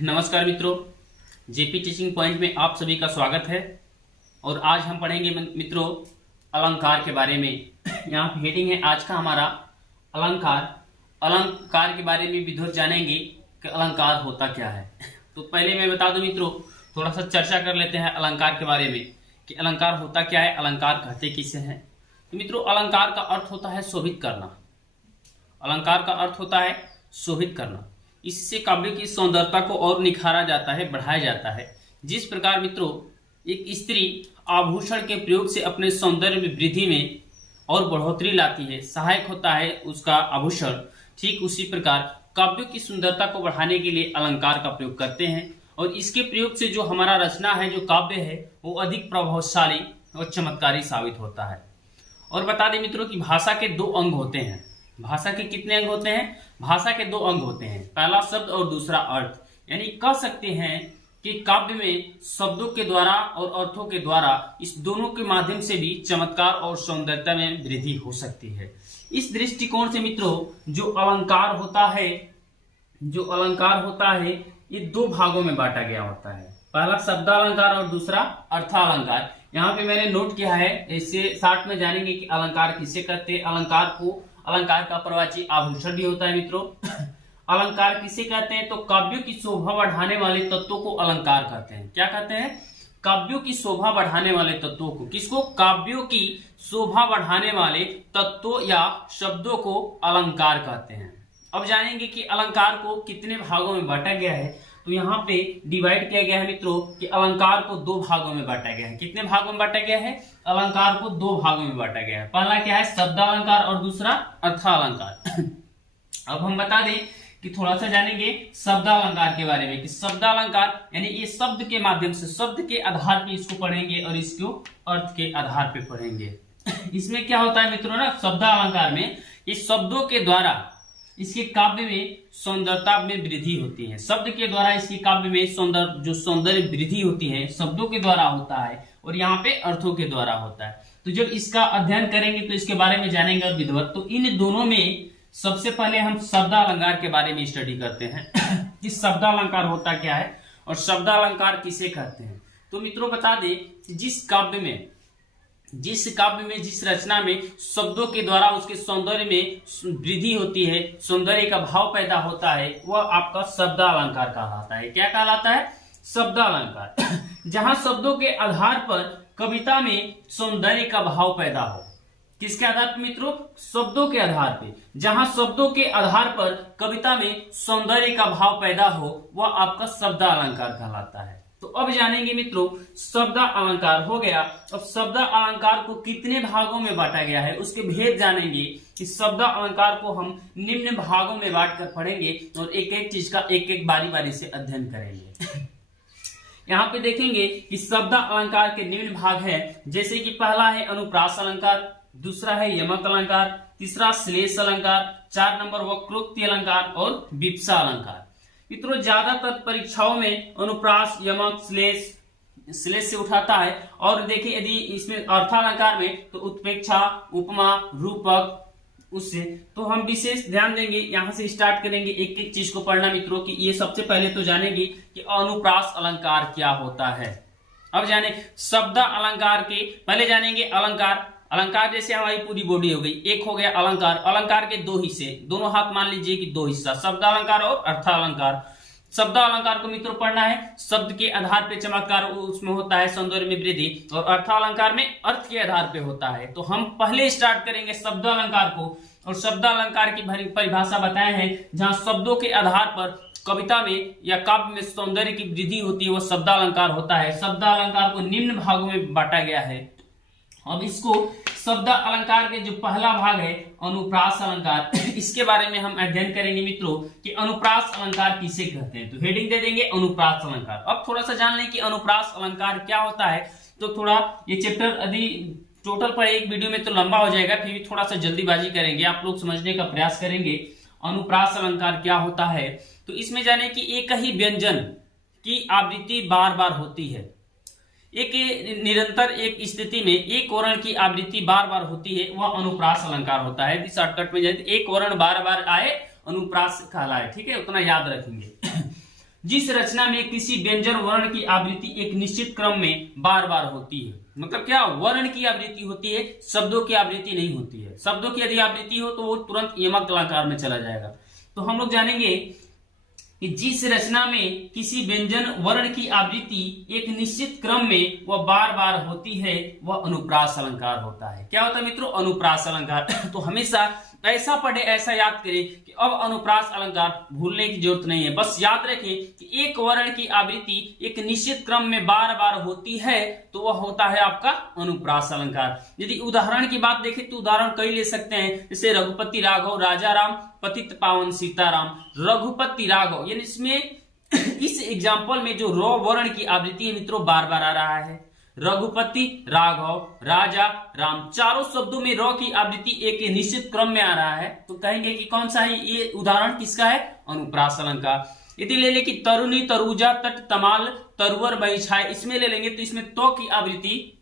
नमस्कार मित्रों, JP teaching point में आप सभी का स्वागत है। और आज हम पढ़ेंगे मित्रों अलंकार के बारे में। यहाँ पे हेडिंग है आज का हमारा अलंकार। अलंकार के बारे में विधिवत जानेंगे कि अलंकार होता क्या है। तो पहले मैं बता दूं मित्रों, थोड़ा सा चर्चा कर लेते हैं अलंकार के बारे में कि अलंकार होता क्या है, अलंकार कहते किसे हैं। तो मित्रों अलंकार का अर्थ होता है शोभित करना। अलंकार का अर्थ होता है शोभित करना। इससे काव्य की सौंदर्यता को और निखारा जाता है, बढ़ाया जाता है। जिस प्रकार मित्रों एक स्त्री आभूषण के प्रयोग से अपने सौंदर्य में वृद्धि में और बढ़ोतरी लाती है, सहायक होता है उसका आभूषण, ठीक उसी प्रकार काव्यों की सुंदरता को बढ़ाने के लिए अलंकार का प्रयोग करते हैं। और इसके प्रयोग से जो हमारा रचना है, जो काव्य है, वो अधिक प्रभावशाली और चमत्कारी साबित होता है। और बता दें मित्रों कि भाषा के दो अंग होते हैं। भाषा के कितने अंग होते हैं? भाषा के दो अंग होते हैं, पहला शब्द और दूसरा अर्थ। यानी कह सकते हैं कि काव्य में शब्दों के द्वारा और अर्थों के द्वारा, इस दोनों के माध्यम से भी चमत्कार और सौंदर्यता में वृद्धि हो सकती है। इस दृष्टिकोण से मित्रों जो अलंकार होता है ये दो भागों में बांटा गया होता है, पहला शब्दालंकार और दूसरा अर्थालंकार। यहाँ पे मैंने नोट किया है, इससे साथ में जानेंगे कि अलंकार किसे कहते हैं। अलंकार का प्रवाची आभूषण भी होता है मित्रों। अलंकार किसे कहते हैं? तो काव्यों की शोभा बढ़ाने वाले तत्वों को अलंकार कहते हैं। क्या कहते हैं? काव्यों की शोभा बढ़ाने वाले तत्वों को। किसको? काव्यों की शोभा बढ़ाने वाले तत्वों या शब्दों को अलंकार कहते हैं। अब जानेंगे कि अलंकार को कितने भागों में बांटा गया है। तो यहाँ पे डिवाइड किया गया है मित्रों कि अलंकार को दो भागों में बांटा गया है। कितने भागों में बांटा गया है? अलंकार को दो भागों में बांटा गया है। पहला क्या है? शब्दालंकार और दूसरा अर्थालंकार। अब हम बता दें कि थोड़ा सा जानेंगे शब्दालंकार के बारे में कि शब्दालंकार यानी ये शब्द के माध्यम से, शब्द के आधार पे इसको पढ़ेंगे और इसको अर्थ के आधार पे पढ़ेंगे। इसमें क्या होता है मित्रों ना, शब्दालंकार में इस शब्दों के द्वारा इसके काव्य में सौंदर्यता में वृद्धि होती है। शब्द के द्वारा इसके काव्य में सौंदर्य वृद्धि होती है, शब्दों के द्वारा होता है और यहाँ पे अर्थों के द्वारा होता है। तो जब इसका अध्ययन करेंगे तो इसके बारे में जानेंगे और विधिवत। तो इन दोनों में सबसे पहले हम शब्दालंकार के बारे में स्टडी करते हैं कि शब्दालंकार होता क्या है और शब्दालंकार किसे कहते हैं। तो मित्रों बता दें जिस काव्य में, जिस रचना में शब्दों के द्वारा उसके सौंदर्य में वृद्धि होती है, सौंदर्य का भाव पैदा होता है, वह आपका शब्दालंकार कहलाता है। क्या कहलाता है? शब्दालंकार। जहां शब्दों के आधार पर कविता में सौंदर्य का भाव पैदा हो। किसके आधार पर मित्रों? शब्दों के आधार पे। जहां शब्दों के आधार पर कविता में सौंदर्य का भाव पैदा हो, वह आपका शब्दालंकार कहलाता है। तो अब जानेंगे मित्रों शब्दालंकार हो गया। अब शब्दालंकार को कितने भागों में बांटा गया है उसके भेद जानेंगे कि शब्दालंकार को हम निम्न भागों में बांटकर पढ़ेंगे और एक एक चीज का एक एक बारी बारी से अध्ययन करेंगे। यहाँ पे देखेंगे कि शब्दालंकार के निम्न भाग है, जैसे कि पहला है अनुप्रास अलंकार, दूसरा है यमक अलंकार, तीसरा श्लेष अलंकार, 4 नंबर वक्रोक्ति अलंकार और विप्सा अलंकार। मित्रों ज्यादातर परीक्षाओं में अनुप्रास, यमक, श्लेष से उठाता है। और देखिए यदि इसमें अर्थालंकार में तो उत्प्रेक्षा, उपमा, रूपक, उससे तो हम विशेष ध्यान देंगे। यहाँ से स्टार्ट करेंगे एक एक चीज को पढ़ना मित्रों की। ये सबसे पहले तो जानेंगे कि अनुप्रास अलंकार क्या होता है। अब जाने शब्द अलंकार के पहले जानेंगे अलंकार। अलंकार जैसे हमारी पूरी बॉडी हो गई, एक हो गया अलंकार। अलंकार के दो हिस्से, दोनों हाथ मान लीजिए कि दो हिस्सा, शब्दालंकार और अर्थालंकार। शब्दालंकार को मित्रों पढ़ना है, शब्द के आधार पे चमत्कार उसमें होता है, सौंदर्य में वृद्धि, और अर्थालंकार में अर्थ के आधार पे होता है। तो हम पहले स्टार्ट करेंगे शब्दालंकार को। और शब्दालंकार की परिभाषा बताए हैं, जहां शब्दों के आधार पर कविता में या काव्य में सौंदर्य की वृद्धि होती है, वह शब्दालंकार होता है। शब्दालंकार को निम्न भागों में बांटा गया है। अब इसको शब्द अलंकार के जो पहला भाग है अनुप्रास अलंकार, इसके बारे में हम अध्ययन करेंगे मित्रों कि अनुप्रास अलंकार किसे कहते हैं। तो हेडिंग दे देंगे अनुप्रास अलंकार। अब थोड़ा सा जान लें कि अनुप्रास अलंकार क्या होता है। तो थोड़ा ये चैप्टर यदि टोटल पर एक वीडियो में तो लंबा हो जाएगा, फिर भी थोड़ा सा जल्दीबाजी करेंगे, आप लोग समझने का प्रयास करेंगे अनुप्रास अलंकार क्या होता है। तो इसमें जाने कि एक ही व्यंजन की आवृत्ति बार बार होती है। एक निरंतर एक स्थिति में एक वर्ण की आवृत्ति बार बार होती है, वह अनुप्रास अलंकार होता है। शॉर्टकट में जाए एक वर्ण बार बार आए अनुप्रास कहलाए, ठीक है, उतना याद रखेंगे। जिस रचना में किसी व्यंजन वर्ण की आवृत्ति एक निश्चित क्रम में बार बार होती है। मतलब क्या, वर्ण की आवृत्ति होती है, शब्दों की आवृत्ति नहीं होती है। शब्दों की यदि आवृत्ति हो तो वो तुरंत यमक अलंकार में चला जाएगा। तो हम लोग जानेंगे कि जिस रचना में किसी व्यंजन वर्ण की आवृत्ति एक निश्चित क्रम में वह बार बार होती है वह अनुप्रास अलंकार होता है। क्या होता है मित्रों? अनुप्रास अलंकार। तो हमेशा ऐसा पढ़े, ऐसा याद करें कि अब अनुप्रास अलंकार भूलने की जरूरत नहीं है। बस याद रखें कि एक वर्ण की आवृत्ति एक निश्चित क्रम में बार बार होती है तो वह होता है आपका अनुप्रास अलंकार। यदि उदाहरण की बात देखें तो उदाहरण कई ले सकते हैं, जैसे रघुपति राघव राजा राम पतित पावन सीताराम। रघुपति राघव यानी इसमें इस एग्जाम्पल में जो रॉ वर्ण की आवृत्ति है मित्रों बार बार आ रहा है। रघुपति राघव राजा राम, चारों शब्दों में रॉ की आवृत्ति एक निश्चित क्रम में आ रहा है। तो कहेंगे कि कौन सा है ये उदाहरण, किसका है? अनुप्रास अलंकार। यदि ले लें कि तरुणी तरुजा तट तमाल तरुवर बहिछाए, इसमें ले लेंगे तो इसमें तो की आवृत्ति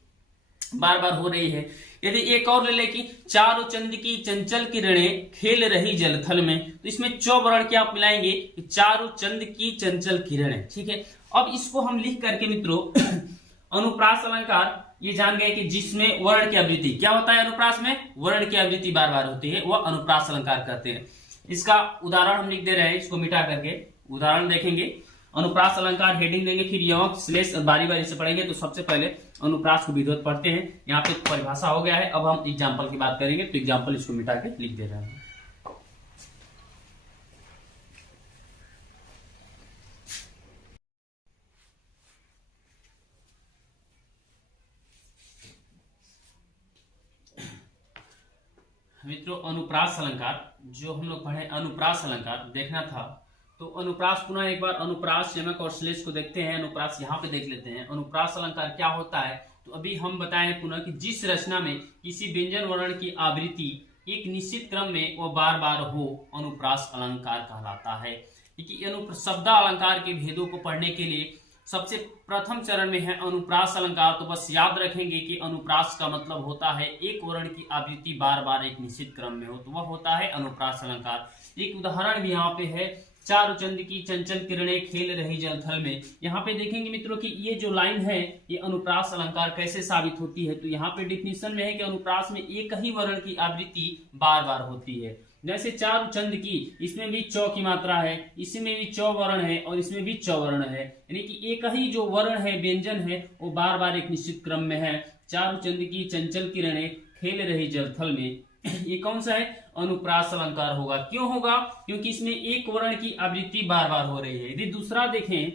बार बार हो रही है। यदि एक और ले लें कि चारों चंद की चंचल किरणें खेल रही जलथल में, तो इसमें चौ वर्ण क्या आप मिलाएंगे कि चारों चंद की चंचल किरणें। ठीक है, अब इसको हम लिख करके मित्रों अनुप्रास अलंकार ये जान गए कि जिसमें वर्ण की आवृत्ति क्या होता है, अनुप्रास में वर्ण की आवृत्ति बार बार होती है, वह अनुप्रास अलंकार कहते हैं। इसका उदाहरण हम लिख दे रहे हैं, इसको मिटा करके उदाहरण देखेंगे। अनुप्रास अलंकार हेडिंग देंगे, फिर यमक स्लेश बारी बारी से पढ़ेंगे। तो सबसे पहले अनुप्रास को विधिवत पढ़ते हैं। यहाँ पे परिभाषा हो गया है, अब हम एग्जाम्पल की बात करेंगे। तो एग्जाम्पल इसको मिटा के लिख दे रहे हैं। मित्रों अनुप्रास अलंकार जो हम लोग पढ़े, अनुप्रास अलंकार देखना था तो अनुप्रास पुनः एक बार अनुप्रास यमक और श्लेष को देखते हैं। अनुप्रास यहाँ पे देख लेते हैं। अनुप्रास अलंकार क्या होता है, तो अभी हम बताएं पुनः कि जिस रचना में किसी व्यंजन वर्ण की आवृत्ति एक निश्चित क्रम में वह बार बार हो अनुप्रास अलंकार कहलाता है। क्योंकि शब्द अलंकार के भेदों को पढ़ने के लिए सबसे प्रथम चरण में है अनुप्रास अलंकार। तो बस याद रखेंगे कि अनुप्रास का मतलब होता है एक वर्ण की आवृत्ति बार बार एक निश्चित क्रम में हो, तो वह होता है अनुप्रास अलंकार। एक उदाहरण भी यहाँ पे है, चारों चंद की चंचल किरणें खेल रही जलथल में। यहाँ पे देखेंगे मित्रों कि ये जो लाइन है ये अनुप्रास अलंकार कैसे साबित होती है। तो यहाँ पे डिफिनीशन में है कि अनुप्रास में एक ही वर्ण की आवृत्ति बार बार होती है। जैसे चारों चंद की, इसमें भी चौ की मात्रा है, इसमें भी चौ वर्ण है और इसमें भी चौ वर्ण है, यानी कि एक ही जो वर्ण है व्यंजन है वो बार बार एक निश्चित क्रम में है। चारों चंद की चंचल किरणें खेल रही जलथल में, ये कौन सा है? अनुप्रास अलंकार होगा। क्यों होगा? क्योंकि इसमें एक वर्ण की आवृत्ति बार बार हो रही है। यदि दूसरा देखें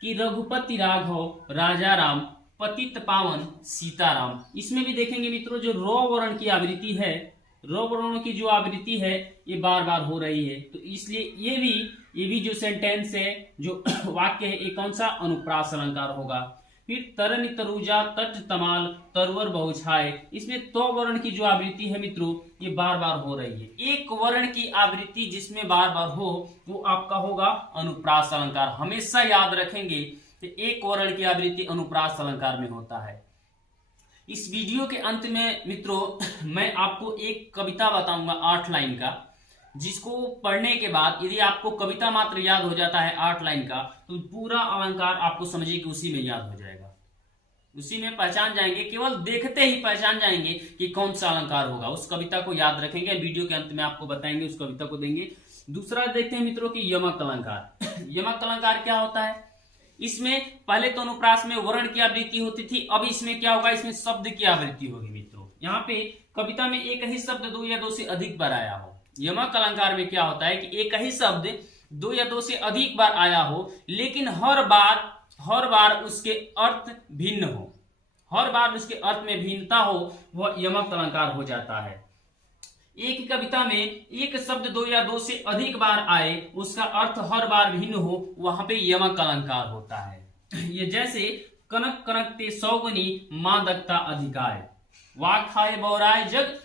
कि रघुपति राघव राजा राम पतित पावन सीताराम, इसमें भी देखेंगे मित्रों जो रॉ वर्ण की आवृत्ति है, रॉ वर्णों की जो आवृत्ति है ये बार बार हो रही है। तो इसलिए ये भी जो सेंटेंस है, जो वाक्य है, ये कौन सा? अनुप्रास अलंकार होगा। फिर तरन तरुजा तट तमाल तरवर बहुछाए, इसमें तो वर्ण की जो आवृत्ति है मित्रों ये बार बार हो रही है। एक वर्ण की आवृत्ति जिसमें बार बार हो वो आपका होगा अनुप्रास अलंकार। हमेशा याद रखेंगे कि एक वर्ण की आवृत्ति अनुप्रास अलंकार में होता है। इस वीडियो के अंत में मित्रों मैं आपको एक कविता बताऊंगा 8 लाइन का, जिसको पढ़ने के बाद यदि आपको कविता मात्र याद हो जाता है 8 लाइन का, तो पूरा अलंकार आपको समझिए कि उसी में याद हो जाएगा, उसी में पहचान जाएंगे। केवल देखते ही पहचान जाएंगे कि कौन सा अलंकार होगा। उस कविता को याद रखेंगे, वीडियो के अंत में आपको बताएंगे, उस कविता को देंगे। दूसरा देखते हैं मित्रों की यमक अलंकार। यमक अलंकार क्या होता है? इसमें पहले तो अनुप्रास में वर्ण की आवृत्ति होती थी, अब इसमें क्या होगा? इसमें शब्द की आवृत्ति होगी मित्रों। यहाँ पे कविता में एक ही शब्द 2 या 2 से अधिक बार आया हो। यमक अलंकार में क्या होता है कि एक ही शब्द 2 या 2 से अधिक बार आया हो, लेकिन हर बार उसके अर्थ भिन्न हो, हर बार उसके अर्थ में भिन्नता हो, वह यमक अलंकार हो जाता है। एक कविता में एक शब्द 2 या 2 से अधिक बार आए, उसका अर्थ हर बार भिन्न हो, वहां पे यमक अलंकार होता है। ये जैसे कनक कनकते सौगनी मां दत्ता अधिकाय, वा खाए बौराय जग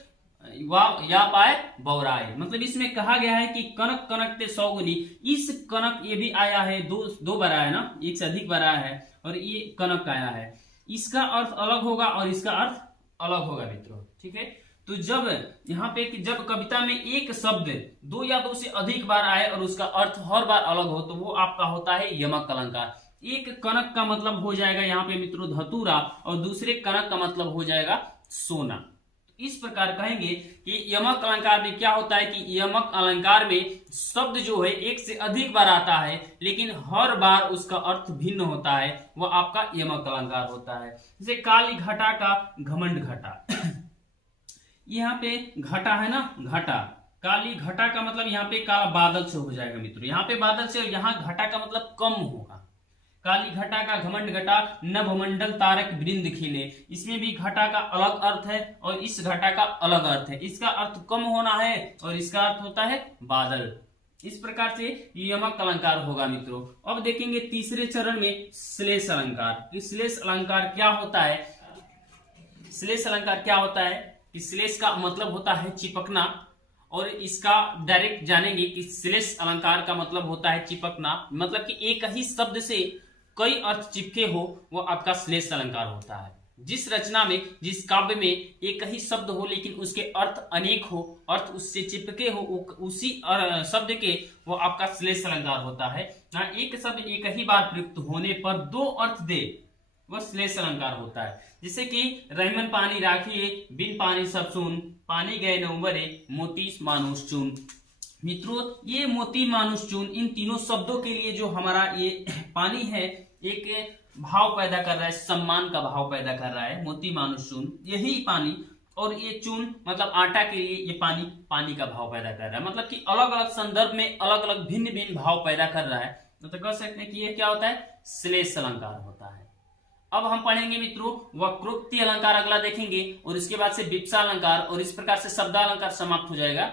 या पाए बौराय। मतलब इसमें कहा गया है कि कनक कनकते सौगुनी, इस कनक ये भी आया है, दो बार आया ना, एक से अधिक बार आया है, और ये कनक आया है। इसका अर्थ अलग होगा और इसका अर्थ अलग होगा मित्रों, ठीक है। तो जब यहाँ पे कि जब कविता में एक शब्द दो या दो से अधिक बार आए और उसका अर्थ हर बार अलग हो तो वो आपका होता है यमक अलंकार। एक कनक का मतलब हो जाएगा यहाँ पे मित्रों धतूरा और दूसरे कनक का मतलब हो जाएगा सोना। इस प्रकार कहेंगे कि यमक अलंकार में क्या होता है कि यमक अलंकार में शब्द जो है एक से अधिक बार आता है लेकिन हर बार उसका अर्थ भिन्न होता है, वह आपका यमक अलंकार होता है। जैसे काली घटा का घमंड घटा, यहाँ पे घटा है ना, घटा, काली घटा का मतलब यहाँ पे काला बादल से हो जाएगा मित्रों, यहाँ पे बादल से, यहाँ घटा का मतलब कम होगा। काली घटा का घमंड घटा, नभमंडल तारक वृंद खिले, इसमें भी घटा का अलग अर्थ है और इस घटा का अलग अर्थ है। इसका अर्थ कम होना है और इसका अर्थ होता है बादल। इस प्रकार से यमक अलंकार होगा मित्रों। अब देखेंगे तीसरे चरण में श्लेष अलंकार। श्लेष अलंकार क्या होता है? श्लेष अलंकार क्या होता है कि श्लेष का मतलब होता है चिपकना, और इसका डायरेक्ट जानेंगे कि श्लेष अलंकार का मतलब होता है चिपकना, मतलब कि एक ही शब्द से कई अर्थ चिपके हो वो आपका श्लेष अलंकार होता है। जिस रचना में, जिस काव्य में एक ही शब्द हो लेकिन उसके अर्थ अनेक हो, अर्थ उससे चिपके हो उसी शब्द के, वो आपका श्लेष अलंकार होता है। एक शब्द एक ही बार प्रयुक्त होने पर दो अर्थ दे, वह श्लेष अलंकार होता है। जैसे कि रहमन पानी राखिए, बिन पानी सब सुन, पानी गए न उबरे, मोती मानुष चून। मित्रों ये मोती मानुष चून, इन तीनों शब्दों के लिए जो हमारा ये पानी है एक भाव पैदा कर रहा है, सम्मान का भाव पैदा कर रहा है। मोती मानुष चून, यही पानी, और ये चून मतलब आटा के लिए ये पानी, पानी का भाव पैदा कर रहा है। मतलब कि अलग अलग संदर्भ में अलग अलग भिन्न भिन्न भाव पैदा कर रहा है। तो कह सकते हैं कि ये क्या होता है? श्लेष अलंकार होता है। अब हम पढ़ेंगे मित्रों वक्रोक्ति अलंकार, अगला देखेंगे, और इसके बाद से विप्सा अलंकार, और इस प्रकार से शब्दालंकार समाप्त हो जाएगा।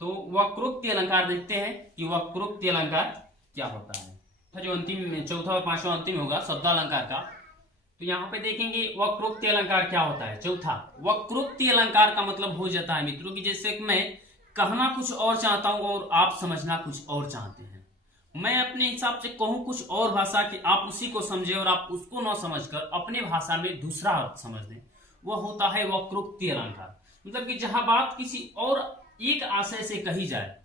तो वक्रोक्ति अलंकार देखते हैं कि वक्रोक्ति अलंकार क्या होता है। जो अंतिम चौथा और पांचवा अंतिम होगा शब्दालंकार का, तो यहाँ पे देखेंगे वक्रोक्ति अलंकार क्या होता है। चौथा, वक्रोक्ति अलंकार का मतलब हो जाता है मित्रों कि जैसे कि मैं कहना कुछ और चाहता हूं और आप समझना कुछ और चाहते हैं। मैं अपने हिसाब से कहूं कुछ और भाषा कि आप उसी को समझे और आप उसको न समझकर अपने भाषा में दूसरा अर्थ समझ लें, वह होता है वक्रोक्ति अलंकार। मतलब कि जहां बात किसी और एक आशय से कही जाए,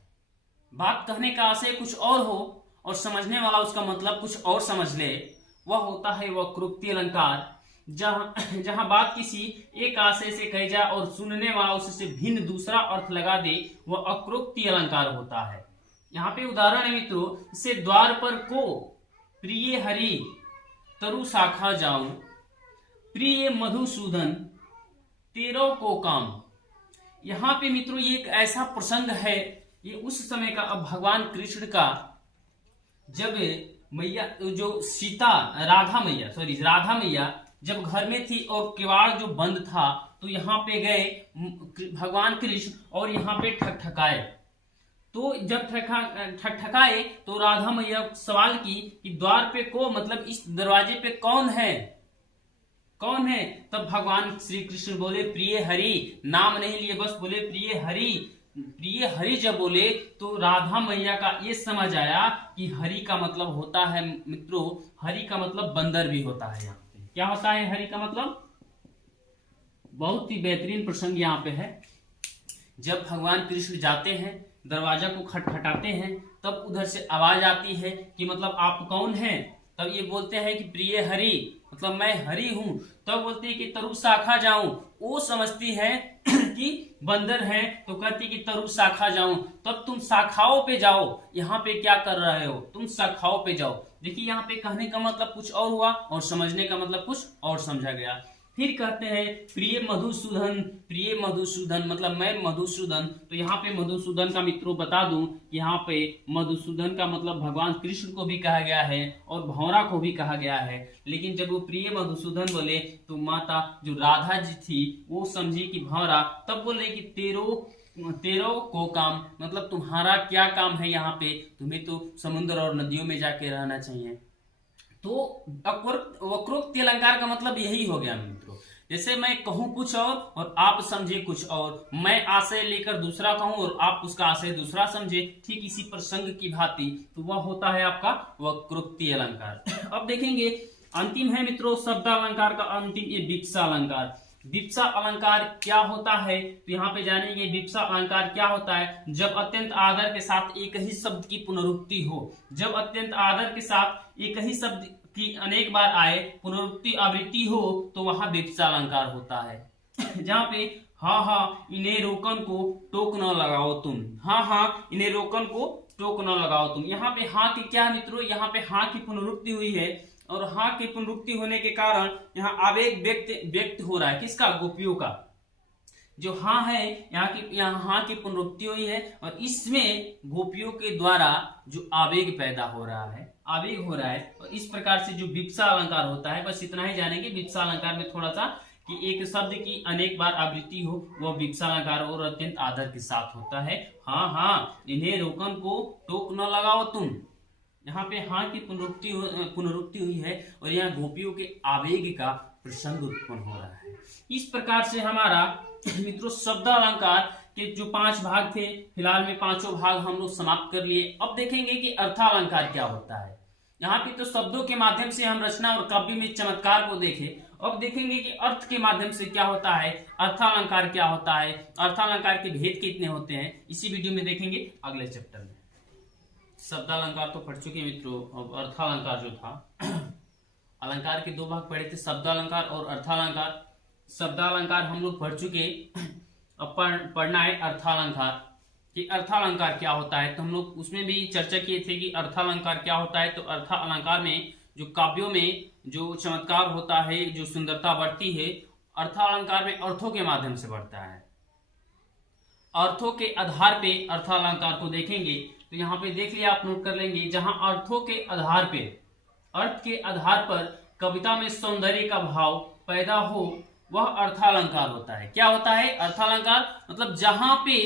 बात कहने का आशय कुछ और हो और समझने वाला उसका मतलब कुछ और समझ ले, वह होता है वक्रोक्ति अलंकार। जहां बात किसी एक आशय से कही जाए और सुनने वाला उससे भिन्न दूसरा अर्थ लगा दे, वह अक्रोक्ति अलंकार होता है। यहाँ पे उदाहरण है मित्रों, इससे द्वार पर को प्रिय हरि तरु शाखा जाऊं, प्रिय मधुसूदन तेरो को काम। यहाँ पे मित्रों ये एक ऐसा प्रसंग है, ये उस समय का, अब भगवान कृष्ण का, जब मैया जो सीता राधा मैया जब घर में थी और किवाड़ जो बंद था, तो यहाँ पे गए भगवान कृष्ण और यहाँ पे ठकठकाए। तो जब ठकठकाए तो राधा मैया सवाल की कि द्वार पे को, मतलब इस दरवाजे पे कौन है, कौन है? तब भगवान श्री कृष्ण बोले प्रिय हरि, नाम नहीं लिए, बस बोले प्रिय हरि। प्रिय हरि जब बोले तो राधा मैया का ये समझ आया कि हरि का मतलब होता है मित्रों, हरि का मतलब बंदर भी होता है। यहाँ पे क्या होता है हरि का मतलब? बहुत ही बेहतरीन प्रसंग यहाँ पे है। जब भगवान कृष्ण जाते हैं, दरवाजा को खटखटाते हैं, तब उधर से आवाज आती है कि मतलब आप कौन हैं? तब ये बोलते हैं कि प्रिय हरि, मतलब मैं हरि हूं। तब बोलते हैं कि तरु शाखा जाऊं। वो समझती है कि बंदर है, तो कहती कि तरु शाखा जाऊं। तब तुम शाखाओं पे जाओ, यहाँ पे क्या कर रहे हो? तुम शाखाओं पे जाओ। देखिए यहाँ पे कहने का मतलब कुछ और हुआ और समझने का मतलब कुछ और समझा गया। फिर कहते हैं प्रिय मधुसूदन, प्रिय मधुसूदन मतलब मैं मधुसूदन। तो यहाँ पे मधुसूदन का मित्रों बता दूं, यहाँ पे मधुसूदन का मतलब भगवान कृष्ण को भी कहा गया है और भौरा को भी कहा गया है। लेकिन जब वो प्रिय मधुसूदन बोले तो माता जो राधा जी थी वो समझी कि भौरा, तब बोले कि तेरो को काम, मतलब तुम्हारा क्या काम है यहाँ पे? तुम्हें तो समुद्र और नदियों में जाके रहना चाहिए। तो वक्रोक्ति अलंकार का मतलब यही हो गया मित्रों, जैसे मैं कहूं कुछ और आप समझे कुछ और, मैं आशय लेकर दूसरा कहूं और आप उसका आशय दूसरा समझे, ठीक इसी प्रसंग की भांति, तो वह होता है आपका वक्रोक्ति अलंकार। अब देखेंगे अंतिम है मित्रों शब्दालंकार का अंतिम, ये विप्सा अलंकार। विवक्षा अलंकार क्या होता है, तो यहाँ पे जानेंगे विवक्षा अलंकार क्या होता है। जब अत्यंत आदर के साथ एक ही शब्द की पुनरुक्ति हो, जब अत्यंत आदर के साथ एक ही शब्द की अनेक बार आए, पुनरुक्ति आवृत्ति हो, तो वहां विवक्षा अलंकार होता है। जहाँ पे हाँ हाँ इन्हें रोकन को टोक न लगाओ तुम, हाँ हाँ इन्हें रोकन को टोक न लगाओ तुम। यहाँ पे हाँ की क्या मित्रों, यहाँ पे हाँ की पुनरुक्ति हुई है, और हाँ की पुनरुक्ति होने के कारण यहाँ आवेग व्यक्त हो रहा है। किसका? गोपियों का। जो हाँ है यहाँ हाँ की पुनरुक्ति हुई है, और इसमें गोपियों के द्वारा जो आवेग पैदा हो रहा है, आवेग हो रहा है, और इस प्रकार से जो विवक्षा अलंकार होता है, बस इतना ही जानेंगे। विवक्षा अलंकार में थोड़ा सा कि एक शब्द की अनेक बार आवृत्ति हो, वह विवक्षा अलंकार और अत्यंत आदर के साथ होता है। हाँ हाँ इन्हें रोकन को टोक न लगाओ तुम, यहाँ पे हाँ की पुनरुक्ति हुई है, और यहाँ गोपियों के आवेग का प्रसंग उत्पन्न हो रहा है। इस प्रकार से हमारा मित्रों शब्द अलंकार के जो 5 भाग थे, फिलहाल में 5 भाग हम लोग समाप्त कर लिए। अब देखेंगे कि अर्थालंकार क्या होता है। यहाँ पे तो शब्दों के माध्यम से हम रचना और काव्य में चमत्कार को देखे, अब देखेंगे कि अर्थ के माध्यम से क्या होता है, अर्थालंकार क्या होता है, अर्थालंकार के भेद कितने होते हैं, इसी वीडियो में देखेंगे अगले चैप्टर में। शब्दालंकार तो पढ़ चुके मित्रों, अब अर्थालंकार जो था अलंकार के 2 भाग पढ़े थे, शब्दालंकार और अर्थालंकार। शब्दालंकार हम लोग पढ़ चुके, अब पढ़ना है अर्थालंकार कि अर्थालंकार क्या होता है। तो हम लोग उसमें भी चर्चा किए थे कि अर्थालंकार क्या होता है। तो अर्थालंकार में जो काव्यों में जो चमत्कार होता है, जो सुंदरता बढ़ती है, अर्थालंकार में अर्थों के माध्यम से बढ़ता है। अर्थों के आधार पे अर्थालंकार को देखेंगे, तो यहाँ पे देख लिया, आप नोट कर लेंगे, जहां अर्थों के आधार पे, अर्थ के आधार पर कविता में सौंदर्य का भाव पैदा हो, वह अर्थालंकार होता है। क्या होता है? अर्थालंकार मतलब जहां पे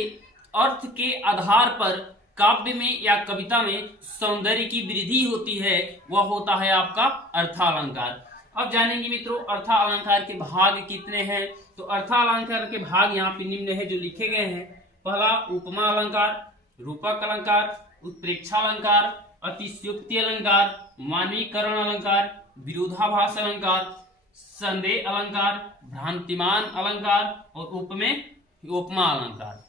अर्थ के आधार पर काव्य में या कविता में सौंदर्य की वृद्धि होती है, वह होता है आपका अर्थालंकार। अब जानेंगे मित्रों अर्थालंकार के भाग कितने हैं। तो अर्थालंकार के भाग यहाँ पे निम्न है जो लिखे गए हैं। पहला उपमा अलंकार, रूपक अलंकार, उत्प्रेक्षालंकार, अतिशयोक्ति अलंकार, मानवीकरण अलंकार, विरोधाभास अलंकार, संदेह अलंकार, भ्रांतिमान अलंकार और उपमा अलंकार।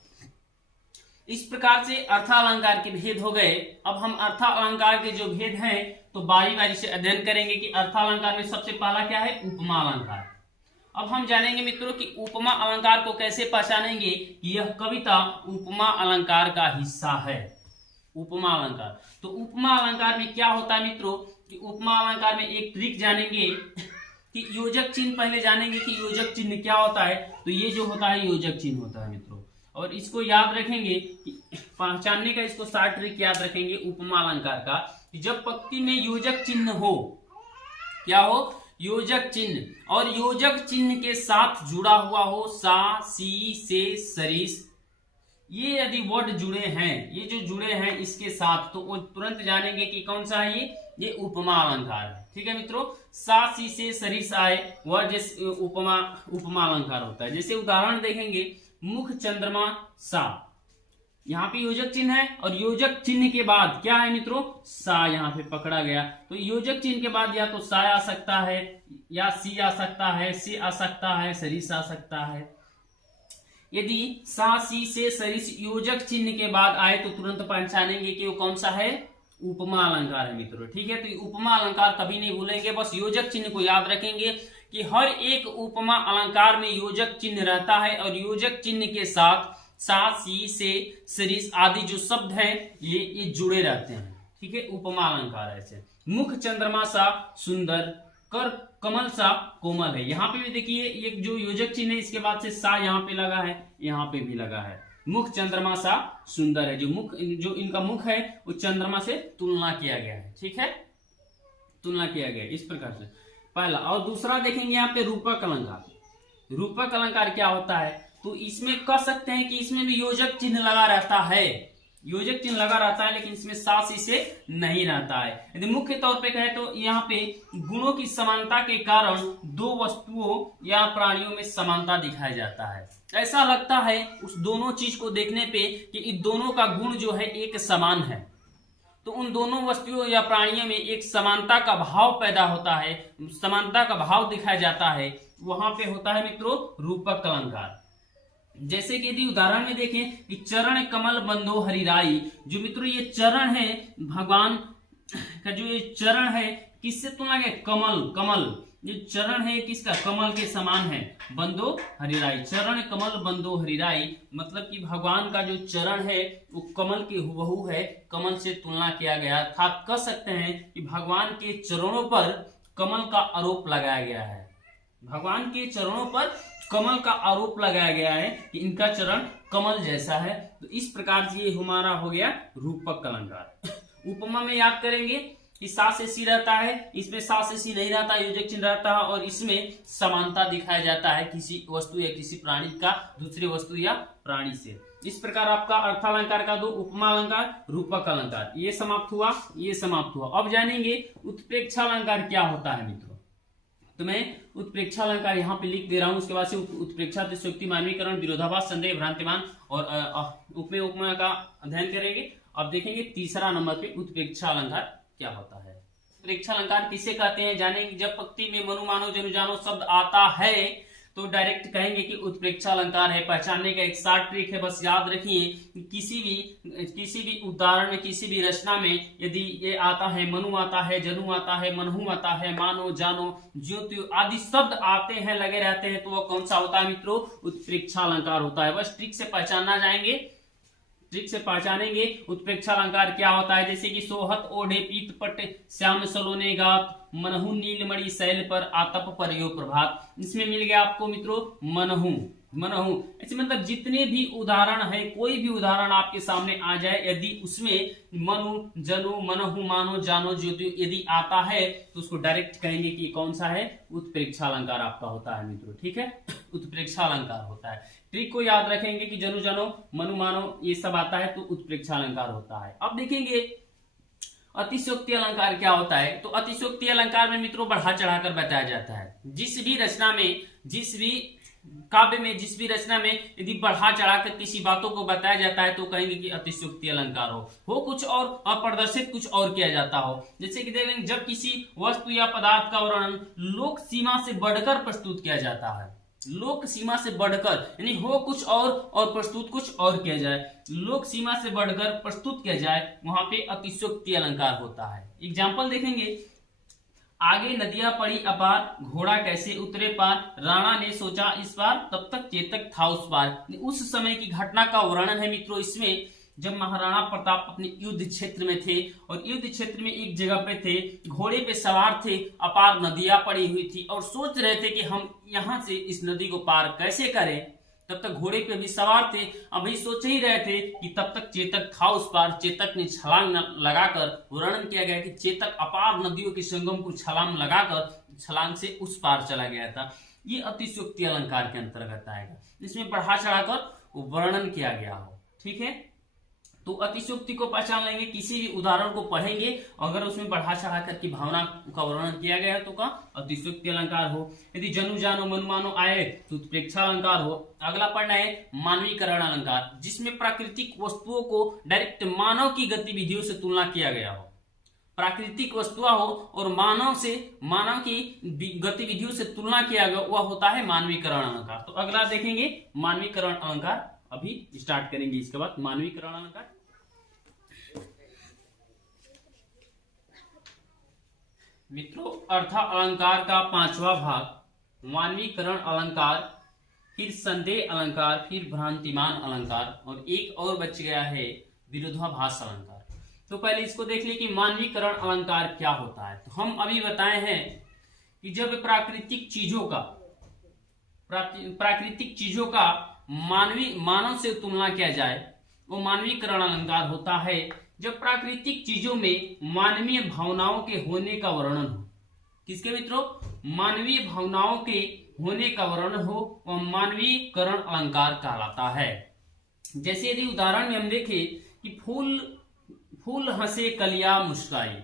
इस प्रकार से अर्थालंकार के भेद हो गए। अब हम अर्थालंकार के जो भेद हैं तो बारी बारी से अध्ययन करेंगे कि अर्थालंकार में सबसे पहला क्या है? उपमा अलंकार। अब हम जानेंगे मित्रों कि उपमा अलंकार को कैसे पहचानेंगे कि यह कविता उपमा अलंकार का हिस्सा है। उपमा अलंकार, तो उपमा अलंकार में क्या होता है मित्रों कि उपमा अलंकार में एक ट्रिक जानेंगे कि योजक चिन्ह, पहले जानेंगे कि योजक चिन्ह क्या होता है। तो ये जो होता है योजक चिन्ह होता है मित्रों, और इसको याद रखेंगे कि पहचानने का, इसको 60 ट्रिक याद रखेंगे उपमा अलंकार का, कि जब पंक्ति में योजक चिन्ह हो, क्या हो? योजक चिन्ह, और योजक चिन्ह के साथ जुड़ा हुआ हो सा, सी, से, सरिस, ये यदि वर्ड जुड़े हैं, ये जो जुड़े हैं इसके साथ, तो वो तुरंत जानेंगे कि कौन सा है ये उपमा अलंकार है। ठीक है मित्रों, सा, सी, से, सरिस आए, वह जैसे उपमा अलंकार होता है। जैसे उदाहरण देखेंगे, मुख चंद्रमा सा, यहाँ पे योजक चिन्ह है, और योजक चिन्ह के बाद क्या है मित्रों? सा यहाँ पे पकड़ा गया। तो योजक चिन्ह के बाद या तो सा आ सकता है, या सी आ सकता है, से आ सकता है, सरिस आ सकता है। यदि सा, सी, से, सरिस योजक चिन्ह के बाद आए तो तुरंत पहचानेंगे कि वो कौन सा है? उपमा अलंकार है मित्रों। ठीक है, तो उपमा अलंकार कभी नहीं भूलेंगे, बस योजक चिन्ह को याद रखेंगे कि हर एक उपमा अलंकार में योजक चिन्ह रहता है, और योजक चिन्ह के साथ सा, सी, से, सरिस आदि जो शब्द हैं ये जुड़े रहते हैं। ठीक है, उपमा अलंकार ऐसे। मुख चंद्रमा सा सुंदर, कर कमल सा कोमल है। यहाँ पे भी देखिए एक जो योजक चिन्ह है, इसके बाद से सा यहाँ पे लगा है, यहाँ पे भी लगा है। मुख चंद्रमा सा सुंदर है, जो इनका मुख है वो चंद्रमा से तुलना किया गया है। ठीक है, तुलना किया गया इस प्रकार से पहला। और दूसरा देखेंगे यहाँ पे रूपक अलंकार। रूपक अलंकार क्या होता है? तो इसमें कह सकते हैं कि इसमें भी योजक चिन्ह लगा रहता है, योजक चिन्ह लगा रहता है, लेकिन इसमें सा, सी, से नहीं रहता है। यदि मुख्य तौर पे कहे तो यहाँ पे गुणों की समानता के कारण दो वस्तुओं या प्राणियों में समानता दिखाया जाता है। ऐसा लगता है उस दोनों चीज को देखने पे कि इन दोनों का गुण जो है एक समान है, तो उन दोनों वस्तुओं या प्राणियों में एक समानता का भाव पैदा होता है, समानता का भाव दिखाया जाता है। वहां पे होता है मित्रों रूपक अलंकार। जैसे कि यदि उदाहरण में देखें कि चरण कमल बंदो हरिराई, जो मित्रों ये चरण है भगवान का, जो ये चरण है किससे तुलना है, कमल, कमल जो चरण है किसका, कमल के समान है, बंदो हरिराई, चरण कमल बंदो हरिराई, मतलब कि भगवान का जो चरण है वो कमल के हुबहू है, कमल से तुलना किया गया था। कह सकते हैं कि भगवान के चरणों पर कमल का आरोप लगाया गया है, भगवान के चरणों पर कमल का आरोप लगाया गया है कि इनका चरण कमल जैसा है। तो इस प्रकार से ये हमारा हो गया रूपक अलंकार। उपमा में याद करेंगे कि सा से सी रहता है, इसमें सा से सी नहीं रहता, योजक चिन्ह रहता है, और इसमें समानता दिखाया जाता है किसी वस्तु या किसी प्राणी का दूसरी वस्तु या प्राणी से। इस प्रकार आपका अर्थालंकार का दो, उपमा अलंकार, रूपक अलंकार, ये समाप्त हुआ, ये समाप्त हुआ। अब जानेंगे उत्प्रेक्षालंकार क्या होता है मित्रों। तो मैं उत्प्रेक्षालंकार यहाँ पे लिख दे रहा हूं, उसके बाद से उत्प्रेक्षा, अतिशयोक्ति, मानवीकरण, विरोधाभास, संदेह, भ्रांतिमान और उपमेय उपमा का अध्ययन करेंगे। अब देखेंगे तीसरा नंबर पे उत्प्रेक्षा अलंकार क्या होता है। उत्प्रेक्षा अलंकार किसे कहते हैं जानेंगे। जब पंक्ति में मनु मानो जनु जानो शब्द आता है तो डायरेक्ट कहेंगे कि उत्प्रेक्षा अलंकार है। पहचानने का एक शॉर्ट ट्रिक है, बस याद रखिए किसी भी उदाहरण में, किसी भी रचना में यदि ये आता है, मनु आता है, जनु आता है, मनहू आता है, मानो, जानो, ज्योति आदि शब्द आते हैं, लगे रहते हैं, तो वह कौन सा होता है मित्रों, उत्प्रेक्षा अलंकार होता है। बस ट्रिक से पहचानना जाएंगे, ट्रिक से पहचानेंगे उत्प्रेक्षा अलंकार क्या होता है। जैसे कि सोहत ओढ़े पीत पट श्याम सलोने गात, मनहु नीलमणि शैल पर आतप पर यो प्रभात। इसमें मिल गया आपको मित्रों मनहु, मनहु ऐसे मतलब जितने भी उदाहरण है, कोई भी उदाहरण आपके सामने आ जाए, यदि उसमें मनु, जनु, मनहु, मानो, जानो, ज्योति यदि आता है तो उसको डायरेक्ट कहेंगे कि कौन सा है, उत्प्रेक्षा अलंकार आपका होता है मित्रों। ठीक है, उत्प्रेक्षा अलंकार होता है। ट्रिक को याद रखेंगे कि जनु जानो, मनु मानो ये सब आता है तो उत्प्रेक्षा अलंकार होता है। अब देखेंगे अतिशयोक्ति अलंकार क्या होता है। तो अतिशयोक्ति अलंकार में मित्रों बढ़ा चढ़ाकर बताया जाता है। जिस भी रचना में, जिस भी काव्य में, जिस भी रचना में यदि बढ़ा चढ़ाकर किसी बातों को बताया जाता है तो कहेंगे कि अतिशयोक्ति अलंकार हो कुछ और प्रदर्शित कुछ और किया जाता हो। जैसे कि देखेंगे जब किसी वस्तु या पदार्थ का वर्णन लोक सीमा से बढ़कर प्रस्तुत किया जाता है, लोक सीमा से बढ़कर यानी हो कुछ और प्रस्तुत कुछ और किया जाए, लोक सीमा से बढ़कर प्रस्तुत किया जाए, वहां पे अतिशयोक्ति अलंकार होता है। एग्जाम्पल देखेंगे, आगे नदियां पड़ी अपार, घोड़ा कैसे उतरे पार, राणा ने सोचा इस पार, तब तक चेतक था उस पार। उस समय की घटना का वर्णन है मित्रों इसमें, जब महाराणा प्रताप अपने युद्ध क्षेत्र में थे और युद्ध क्षेत्र में एक जगह पे थे, घोड़े पे सवार थे, अपार नदियां पड़ी हुई थी और सोच रहे थे कि हम यहां से इस नदी को पार कैसे करें। तब तक घोड़े पे भी सवार थे, अभी सोच ही रहे थे कि तब तक चेतक था उस पार। चेतक ने छलांग लगाकर, वर्णन किया गया कि चेतक अपार नदियों के संगम को छलांग लगाकर छलांग से उस पार चला गया था। ये अतिशयोक्ति अलंकार के अंतर्गत आएगा, इसमें बढ़ा चढ़ाकर वर्णन किया गया हो। ठीक है, तो अतिशयोक्ति को पहचान लेंगे, किसी भी उदाहरण को पढ़ेंगे अगर उसमें बढ़ा चढ़ा कर की भावना का वर्णन किया गया है तो का अतिशयोक्ति अलंकार हो। यदि जनु जानो मनु मानो आए तो उत्प्रेक्षा अलंकार हो। अगला पढ़ना है मानवीकरण अलंकार, जिसमें प्राकृतिक वस्तुओं को डायरेक्ट मानव की गतिविधियों से तुलना किया गया हो। प्राकृतिक वस्तुआ हो और मानव की गतिविधियों से तुलना किया गया, वह होता है मानवीकरण अलंकार। तो अगला देखेंगे मानवीकरण अलंकार, अभी स्टार्ट करेंगे इसके बाद मानवीकरण अलंकार। मित्रों अर्थ अलंकार का पांचवा भाग मानवीकरण अलंकार, फिर संदेह अलंकार, फिर भ्रांतिमान अलंकार और एक और बच गया है विरोधाभास अलंकार। तो पहले इसको देख लिए कि मानवीकरण अलंकार क्या होता है। तो हम अभी बताए हैं कि जब प्राकृतिक चीजों का मानव से तुलना किया जाए वो मानवीकरण अलंकार होता है। जब प्राकृतिक चीजों में मानवीय भावनाओं के होने का वर्णन हो, किसके मित्रों, मानवीय भावनाओं के होने का वर्णन हो, वह मानवीकरण अलंकार कहलाता है। जैसे यदि उदाहरण में हम देखें कि फूल हंसे कलिया मुस्काई,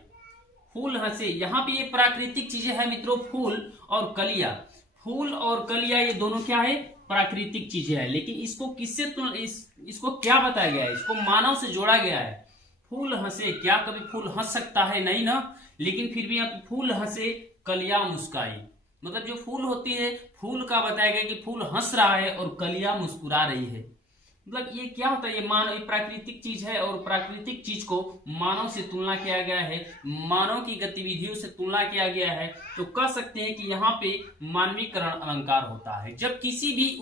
फूल हंसे, यहाँ पे ये प्राकृतिक चीजें हैं मित्रों, फूल और कलिया। फूल और कलिया ये दोनों क्या है, प्राकृतिक चीजें है, लेकिन इसको किससे इसको क्या बताया गया है, इसको मानव से जोड़ा गया है। फूल हंसे, क्या कभी फूल हंस सकता है, नहीं ना, लेकिन फिर भी यहाँ फूल हंसे कलिया मुस्काई, मतलब जो फूल होती है, फूल का बताया गया कि फूल हंस रहा है और कलियां मुस्कुरा रही है। मतलब ये क्या होता है, ये मानव, ये प्राकृतिक चीज है और प्राकृतिक चीज को मानव से तुलना किया गया है, मानव की गतिविधियों से तुलना किया गया है। तो कह सकते हैं कि यहाँ पे मानवीकरण अलंकार होता है। जब किसी भी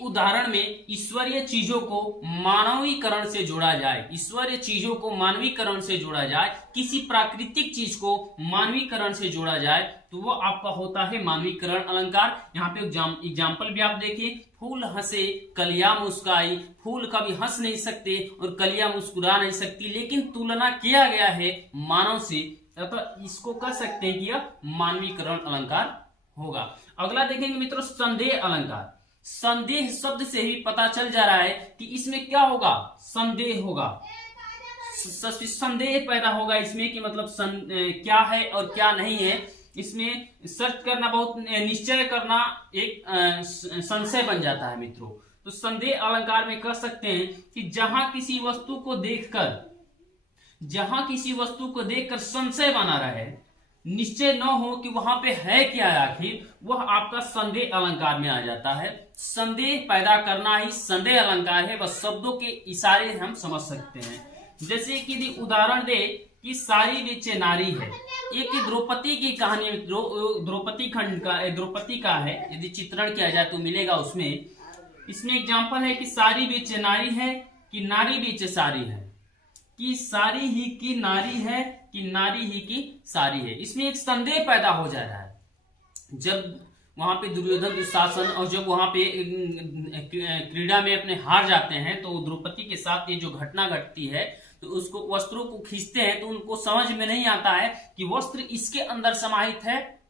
उदाहरण में ईश्वरीय चीजों को मानवीकरण से जोड़ा जाए, ईश्वरीय चीजों को मानवीकरण से जोड़ा जाए, किसी प्राकृतिक चीज को मानवीकरण से जोड़ा जाए, तो वो आपका होता है मानवीकरण अलंकार। यहाँ पे एग्जाम्पल भी आप देखिए, फूल हंसे कलियां मुस्काई। फूल कभी हंस नहीं सकते और कलियां मुस्कुरा नहीं सकती, लेकिन तुलना किया गया है मानव से, तो इसको कह सकते हैं कि यह मानवीकरण अलंकार होगा। अगला देखेंगे मित्रों, संदेह अलंकार। संदेह शब्द से ही पता चल जा रहा है कि इसमें क्या होगा, संदेह होगा, संदेह पैदा होगा इसमें कि मतलब क्या है और क्या नहीं है। इसमें सर्च करना, बहुत निश्चय करना एक संशय बन जाता है मित्रों। तो संदेह अलंकार में कह सकते हैं कि जहां किसी वस्तु को देखकर संशय बना रहे, निश्चय न हो कि वहां पे है क्या आखिर, वह आपका संदेह अलंकार में आ जाता है। संदेह पैदा करना ही संदेह अलंकार है। बस शब्दों के इशारे हम समझ सकते हैं। जैसे कि यदि उदाहरण दे कि सारी बीचे नारी है, एक द्रौपदी की कहानी, द्रौपदी का है, यदि चित्रण किया जाए तो मिलेगा उसमें। इसमें एग्जाम्पल है कि सारी बीचे नारी है कि नारी बीचे सारी है, कि सारी ही की नारी है कि नारी ही की सारी है। इसमें एक संदेह पैदा हो जा रहा है। जब वहां पे दुर्योधन दुशासन और जब वहां पे क्रीड़ा में अपने हार जाते हैं, तो द्रौपदी के साथ ये जो घटना घटती है, तो उसको वस्त्रों को खींचते हैं तो उनको समझ में नहीं आता है कि वस्त्र इसके अंदर समाहित है,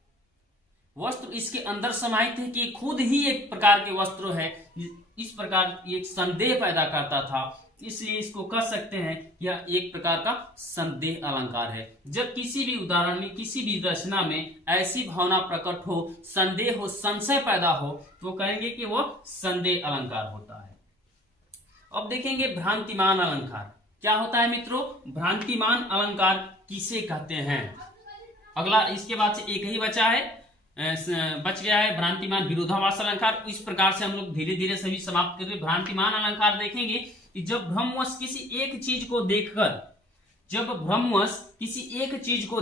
वस्त्र इसके अंदर समाहित है कि खुद ही एक प्रकार के वस्त्र है। इस प्रकार एक संदेह पैदा करता था, इसलिए इसको कह सकते हैं यह एक प्रकार का संदेह अलंकार है। जब किसी भी उदाहरण में, किसी भी रचना में ऐसी भावना प्रकट हो, संदेह हो, संशय पैदा हो, तो कहेंगे कि वह संदेह अलंकार होता है। अब देखेंगे भ्रांतिमान अलंकार क्या होता है मित्रों। भ्रांतिमान अलंकार किसे कहते हैं। अगला, इसके बाद से एक ही बच गया है भ्रांतिमान विरोधाभास अलंकार। इस प्रकार से हम लोग धीरे धीरे सभी समाप्त करके भ्रांतिमान अलंकार देखेंगे कि जब भ्रमवश किसी एक चीज को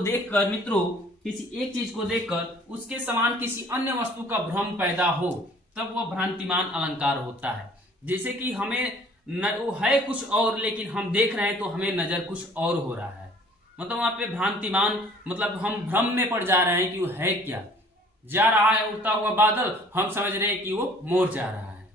देखकर मित्रों, किसी एक चीज को देखकर उसके समान किसी अन्य वस्तु का भ्रम पैदा हो, तब वह भ्रांतिमान अलंकार होता है। जैसे कि हमें वो है कुछ और, लेकिन हम देख रहे हैं तो हमें नजर कुछ और हो रहा है। मतलब वहां पे भ्रांतिमान, मतलब हम भ्रम में पड़ जा रहे हैं कि वो है क्या। जा रहा है उड़ता हुआ बादल, हम समझ रहे हैं कि वो मोर जा रहा है,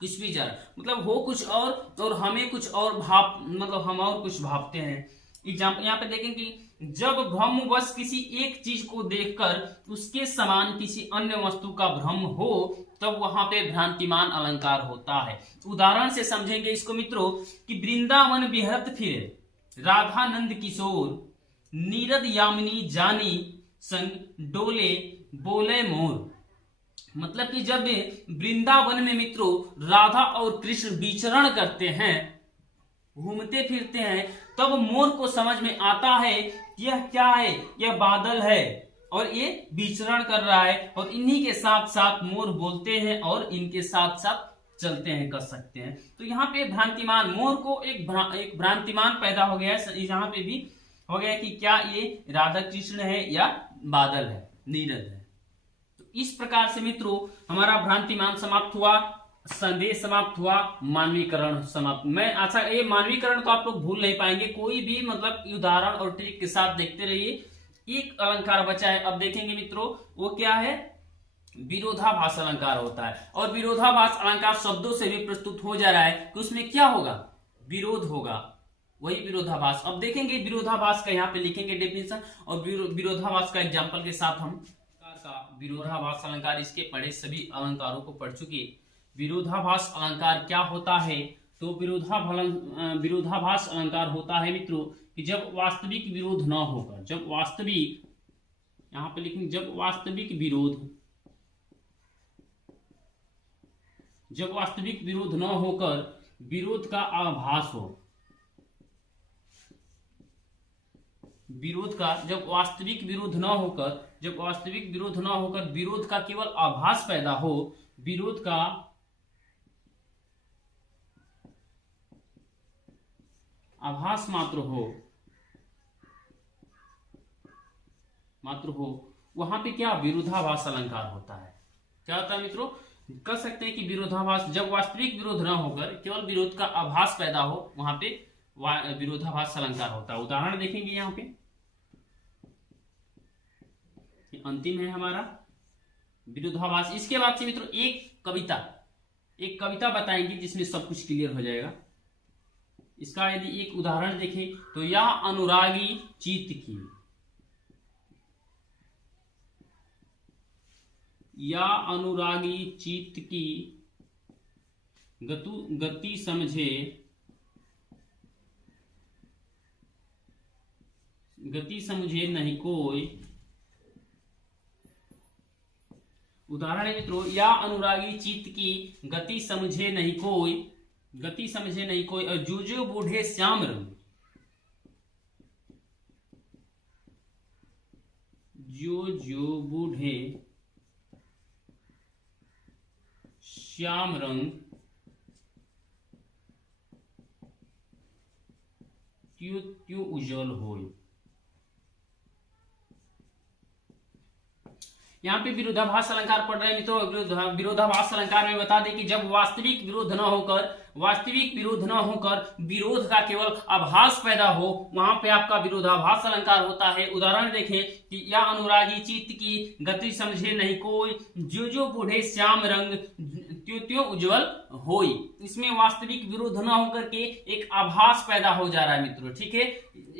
कुछ भी जा रहा है, मतलब हो कुछ और हमें कुछ और मतलब हम और कुछ भावते हैं। एग्जाम्पल यहाँ पे देखें कि जब भ्रमवश किसी एक चीज को देखकर उसके समान किसी अन्य वस्तु का भ्रम हो, तब वहां पे भ्रांतिमान अलंकार होता है। उदाहरण से समझेंगे इसको मित्रों कि वृंदावन बिहरत फिरे, राधानंद किशोर, नीरद यामिनी जानी, संग डोले बोले मोर। मतलब कि जब वृंदावन में मित्रों राधा और कृष्ण विचरण करते हैं, घूमते फिरते हैं, तब मोर को समझ में आता है कि यह क्या है, यह बादल है और ये विचरण कर रहा है, और इन्हीं के साथ साथ मोर बोलते हैं और इनके साथ साथ चलते हैं, कर सकते हैं। तो यहाँ पे भ्रांतिमान, मोर को एक भ्रांतिमान पैदा हो गया है। यहाँ पे भी हो गया कि क्या ये राधा कृष्ण है या बादल है, नीरद है। तो इस प्रकार से मित्रों हमारा भ्रांतिमान समाप्त हुआ, संदेह समाप्त हुआ, मानवीकरण समाप्त। मैं अच्छा, ये मानवीकरण को आप लोग भूल नहीं पाएंगे, कोई भी मतलब उदाहरण और ट्रिक के साथ देखते रहिए। एक अलंकार बचा है, अब देखेंगे मित्रों, वो क्या है, विरोधाभास अलंकार होता है। और विरोधाभास अलंकार शब्दों से भी प्रस्तुत हो जा रहा है कि उसमें क्या होगा, विरोध होगा, वही विरोधाभास। अब देखेंगे विरोधाभास का यहाँ पे लिखेंगे डेफिनेशन, और विरोधाभास का एग्जाम्पल के साथ हम विरोधाभास अलंकार, इसके पढ़े सभी अलंकारों को पढ़ चुके। विरोधाभास अलंकार क्या होता है, तो विरोधाभास अलंकार होता है मित्रों कि जब वास्तविक विरोध न होकर, जब वास्तविक, यहां पे लिखेंगे जब वास्तविक विरोध न होकर विरोध का आभास हो, विरोध का जब वास्तविक विरोध न होकर विरोध का केवल आभास पैदा हो, विरोध का आभास मात्र हो, वहां पे क्या विरोधाभास अलंकार होता है। क्या होता है मित्रों, कह सकते हैं कि विरोधाभास, जब वास्तविक विरोध न होकर केवल विरोध का आभास पैदा हो, वहां पे विरोधाभास अलंकार होता है। उदाहरण देखेंगे यहाँ पे, अंतिम है हमारा विरोधाभास। इसके बाद से मित्रों एक कविता बताएंगे जिसमें सब कुछ क्लियर हो जाएगा। इसका यदि एक उदाहरण देखें तो, या अनुरागी चित्त की गति समझे नहीं कोई। उदाहरण है मित्रों, या अनुरागी चित्त की गति समझे नहीं कोई, और जो बूढ़े श्याम रंग, जो बूढ़े श्याम रंग क्यों उज्जवल होय। यहाँ पे विरोधाभास अलंकार पढ़ रहे हैं मित्रों। विरोधाभास अलंकार में बता दें कि जब वास्तविक विरोध न होकर विरोध का केवल आभास पैदा हो, वहां पे आपका विरोधाभास अलंकार होता है। उदाहरण देखें कि, या अनुरागी चित्त की गति समझे नहीं कोई, जो बूढ़े श्याम रंग त्यों उज्जवल होई। इसमें वास्तविक विरोध न होकर के एक आभास पैदा हो जा रहा है मित्रों, ठीक है,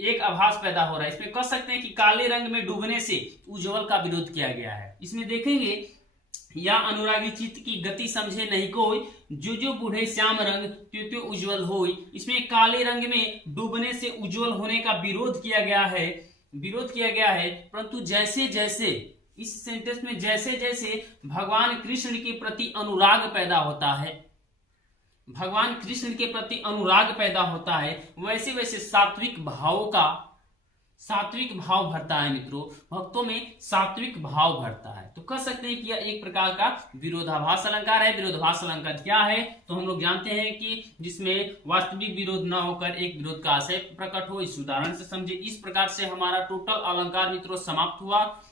एक आभास पैदा हो रहा है। इसमें कह सकते हैं कि काले रंग में डूबने से उज्जवल का विरोध किया गया है। इसमें देखेंगे, या अनुरागी चित्त की गति समझे नहीं कोई, जो बूढ़े श्याम रंग त्यों उज्जवल होई। इसमें काले रंग में डूबने से उज्जवल होने का विरोध किया गया है। परंतु जैसे जैसे इस सेंटेंस में जैसे भगवान कृष्ण के प्रति अनुराग पैदा होता है, वैसे वैसे सात्विक भाव भरता है मित्रों, भक्तों में सात्विक भाव भरता है। तो कह सकते हैं कि यह एक प्रकार का विरोधाभास अलंकार है। विरोधाभास अलंकार क्या है, तो हम लोग जानते हैं कि जिसमें वास्तविक विरोध न होकर एक विरोध का आशय प्रकट हो। इस उदाहरण से समझे। इस प्रकार से हमारा टोटल अलंकार मित्रों समाप्त हुआ।